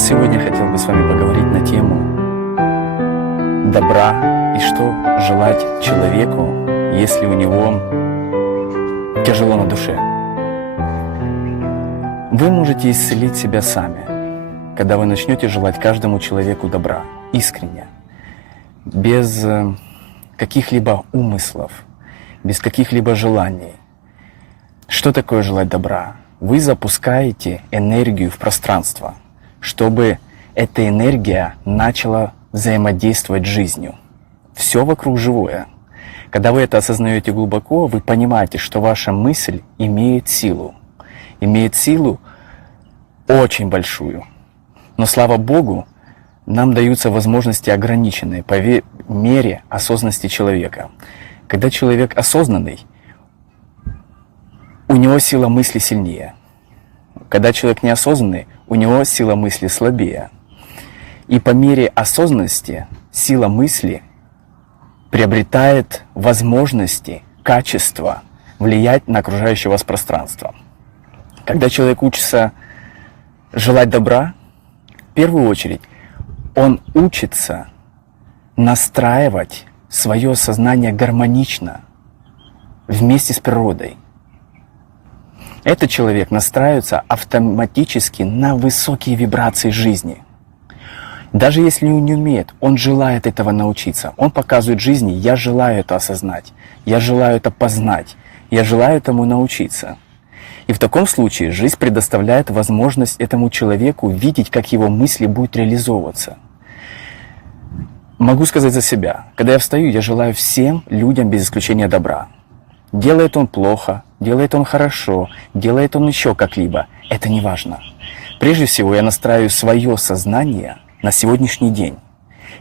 сегодня хотел бы с вами поговорить на тему добра и что желать человеку, если у него тяжело на душе. Вы можете исцелить себя сами, когда вы начнете желать каждому человеку добра, искренне, без каких-либо умыслов, без каких-либо желаний. Что такое желать добра? Вы запускаете энергию в пространство, чтобы эта энергия начала взаимодействовать с жизнью. Все вокруг живое. Когда вы это осознаете глубоко, вы понимаете, что ваша мысль имеет силу очень большую. Но слава Богу, нам даются возможности ограниченные по мере осознанности человека. Когда человек осознанный, у него сила мысли сильнее. Когда человек неосознанный, у него сила мысли слабее. И по мере осознанности сила мысли приобретает возможности, качества влиять на окружающее вас пространство. Когда человек учится желать добра, в первую очередь он учится настраивать свое сознание гармонично вместе с природой. Этот человек настраивается автоматически на высокие вибрации жизни. Даже если он не умеет, он желает этого научиться. Он показывает жизни: я желаю это осознать, я желаю это познать, я желаю этому научиться. И в таком случае жизнь предоставляет возможность этому человеку видеть, как его мысли будут реализовываться. Могу сказать за себя: когда я встаю, я желаю всем людям без исключения добра. Делает он плохо, делает он хорошо, делает он еще как-либо, это не важно. Прежде всего я настраиваю свое сознание на сегодняшний день.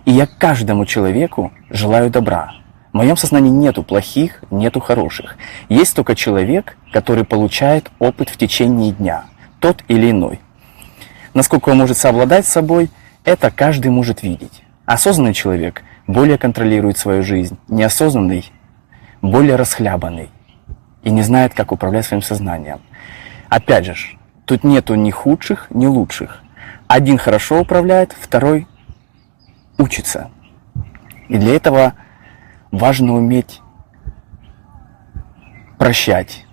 И я каждому человеку желаю добра. В моем сознании нету плохих, нету хороших. Есть только человек, который получает опыт в течение дня, тот или иной. Насколько он может совладать с собой, это каждый может видеть. Осознанный человек более контролирует свою жизнь, неосознанный более расхлябанный и не знает, как управлять своим сознанием. Опять же, тут нету ни худших, ни лучших. Один хорошо управляет, второй учится. И для этого важно уметь прощать,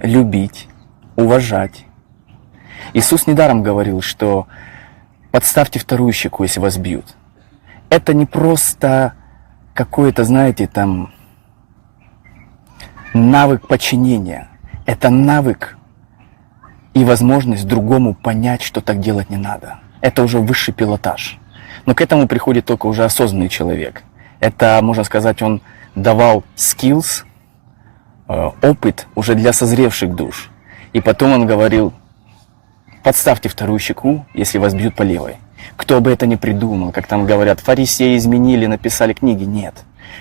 любить, уважать. Иисус недаром говорил, что подставьте вторую щеку, если вас бьют. Это не просто какое-то, знаете, там навык подчинения. Это навык и возможность другому понять, что так делать не надо. Это уже высший пилотаж. Но к этому приходит только уже осознанный человек. Это, можно сказать, он давал skills, опыт уже для созревших душ. И потом он говорил: подставьте вторую щеку, если вас бьют по левой. Кто бы это ни придумал, как там говорят, фарисеи изменили, написали книги. Нет.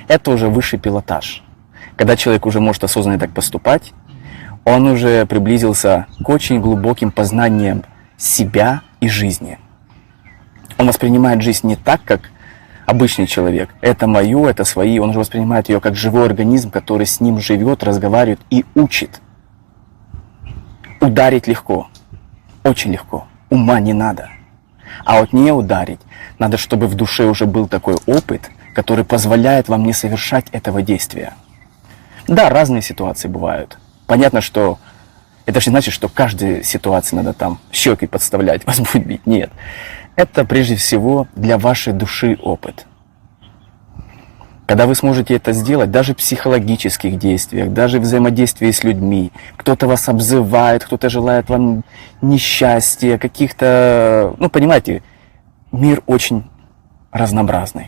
Это уже высший пилотаж. Когда человек уже может осознанно так поступать, он уже приблизился к очень глубоким познаниям себя и жизни. Он воспринимает жизнь не так, как обычный человек. Это мое, это свои. Он же воспринимает ее как живой организм, который с ним живет, разговаривает и учит. Ударить легко, очень легко. Ума не надо. А вот не ударить, надо, чтобы в душе уже был такой опыт, который позволяет вам не совершать этого действия. Да, разные ситуации бывают. Понятно, что это же не значит, что каждой ситуации надо там щеки подставлять, вас будет бить. Нет. Это прежде всего для вашей души опыт. Когда вы сможете это сделать, даже в психологических действиях, даже в взаимодействии с людьми, кто-то вас обзывает, кто-то желает вам несчастья, каких-то... Ну, понимаете, мир очень разнообразный.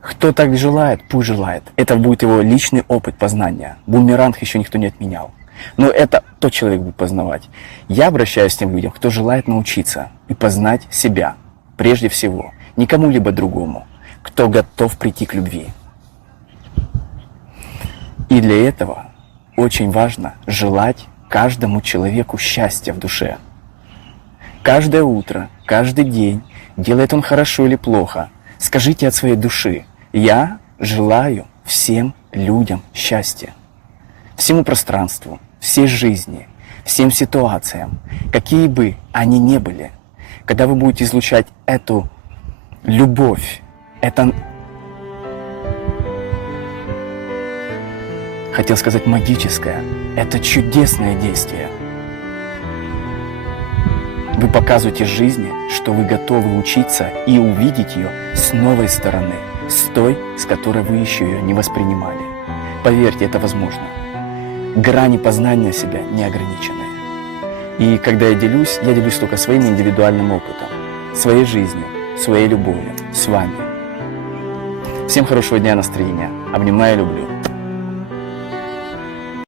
Кто так желает, пусть желает. Это будет его личный опыт познания. Бумеранг еще никто не отменял. Но это тот человек будет познавать. Я обращаюсь к тем людям, кто желает научиться и познать себя. Прежде всего. Не кому-либо другому. Кто готов прийти к любви. И для этого очень важно желать каждому человеку счастья в душе. Каждое утро, каждый день, делает он хорошо или плохо, скажите от своей души: я желаю всем людям счастья. Всему пространству, всей жизни, всем ситуациям, какие бы они ни были, когда вы будете излучать эту любовь, это, хотел сказать магическое, это чудесное действие. Вы показываете жизни, что вы готовы учиться и увидеть ее с новой стороны, с той, с которой вы еще ее не воспринимали. Поверьте, это возможно. Грани познания себя не ограничены. И когда я делюсь только своим индивидуальным опытом, своей жизнью, своей любовью, с вами. Всем хорошего дня, настроения. Обнимаю и люблю.